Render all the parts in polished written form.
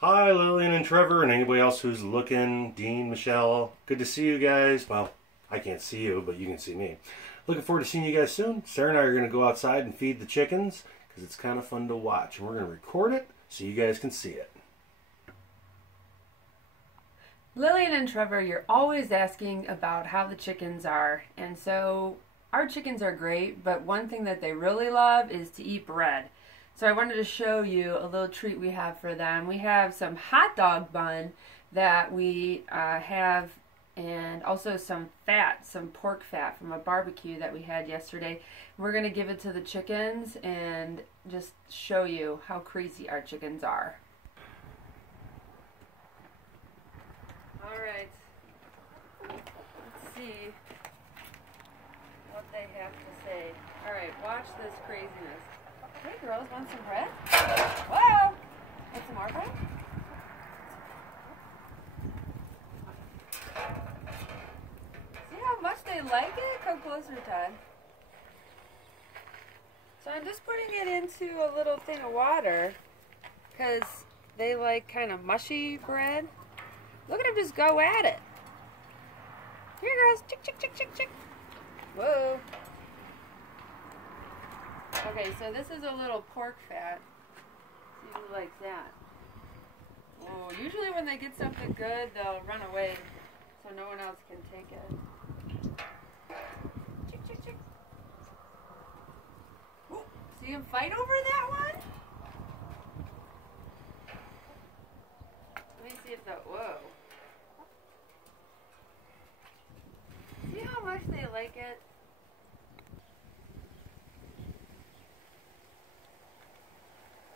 Hi, Lillian and Trevor, and anybody else who's looking. Dean, Michelle, good to see you guys. Well, I can't see you, but you can see me. Looking forward to seeing you guys soon. Sarah and I are going to go outside and feed the chickens because it's kind of fun to watch. And we're going to record it so you guys can see it. Lillian and Trevor, you're always asking about how the chickens are. And so our chickens are great, but one thing that they really love is to eat bread. So I wanted to show you a little treat we have for them. We have some hot dog bun that we have, and also some fat, some pork fat from a barbecue that we had yesterday. We're going to give it to the chickens and just show you how crazy our chickens are. Alright, let's see what they have to say. Alright, watch this craziness. Hey girls, want some bread? Whoa! Want some more bread? See how much they like it? Come closer, Todd. So I'm just putting it into a little thing of water because they like kind of mushy bread. Look at them just go at it. Here, girls. Chick, chick, chick, chick, chick. Whoa. Okay, so this is a little pork fat. See who likes that. Oh, usually when they get something good, they'll run away so no one else can take it. Chick, chick, chick. Ooh, see him fight over that one? Let me see if that, whoa. See how much they like it?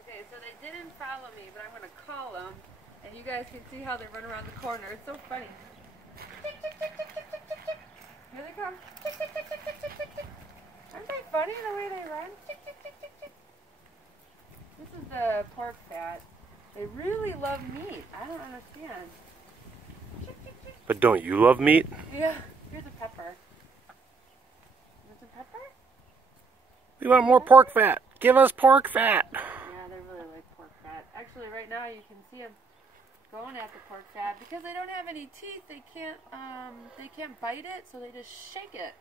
Okay, so they didn't follow me, but I'm going to call them, and you guys can see how they run around the corner. It's so funny. Tick, tick, tick, tick, tick, tick, tick, tick. Here they come. Tick, tick, tick, tick, tick, tick, tick, tick. Aren't they funny the way they run? Tick, tick, tick, tick, tick. This is the pork fat. They really love meat. I don't understand. Tick, tick, tick. But don't you love meat? Yeah. Here's a pepper. Want some pepper? We want more pork fat. Give us pork fat. Yeah, they really like pork fat. Actually, right now you can see them going at the pork fat because they don't have any teeth. They can't bite it, so they just shake it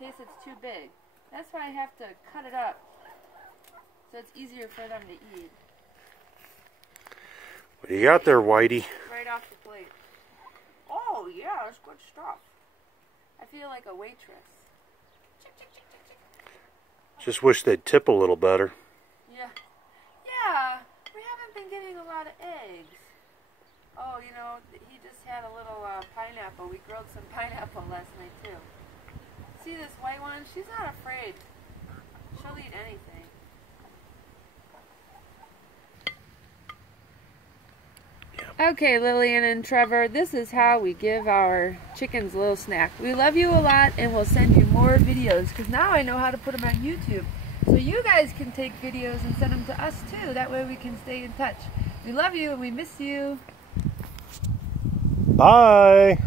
in case it's too big. That's why I have to cut it up so it's easier for them to eat. What do you got there, Whitey? Right off the plate. Oh yeah, that's good stuff. I feel like a waitress. Chick, chick, chick, chick, chick. Just wish they'd tip a little better. Yeah. Yeah, we haven't been getting a lot of eggs. Oh, you know, he just had a little pineapple. We grilled some pineapple last night, too. See this white one? She's not afraid. She'll eat anything. Okay, Lillian and Trevor, this is how we give our chickens a little snack. We love you a lot, and we'll send you more videos, because now I know how to put them on YouTube. So you guys can take videos and send them to us, too. That way we can stay in touch. We love you, and we miss you. Bye.